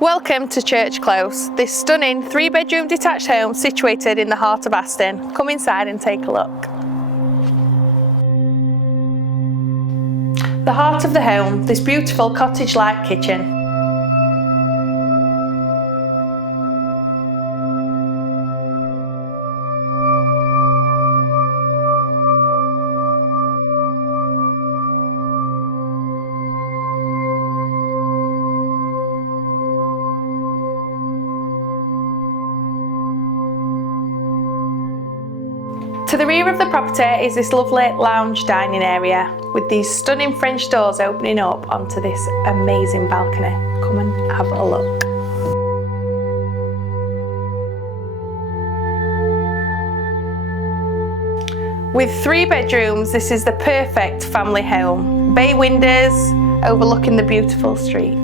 Welcome to Church Close, this stunning 3-bedroom detached home situated in the heart of Aston. Come inside and take a look. The heart of the home, this beautiful cottage-like kitchen. To the rear of the property is this lovely lounge dining area with these stunning French doors opening up onto this amazing balcony. Come and have a look. With 3 bedrooms, this is the perfect family home. Bay windows overlooking the beautiful street.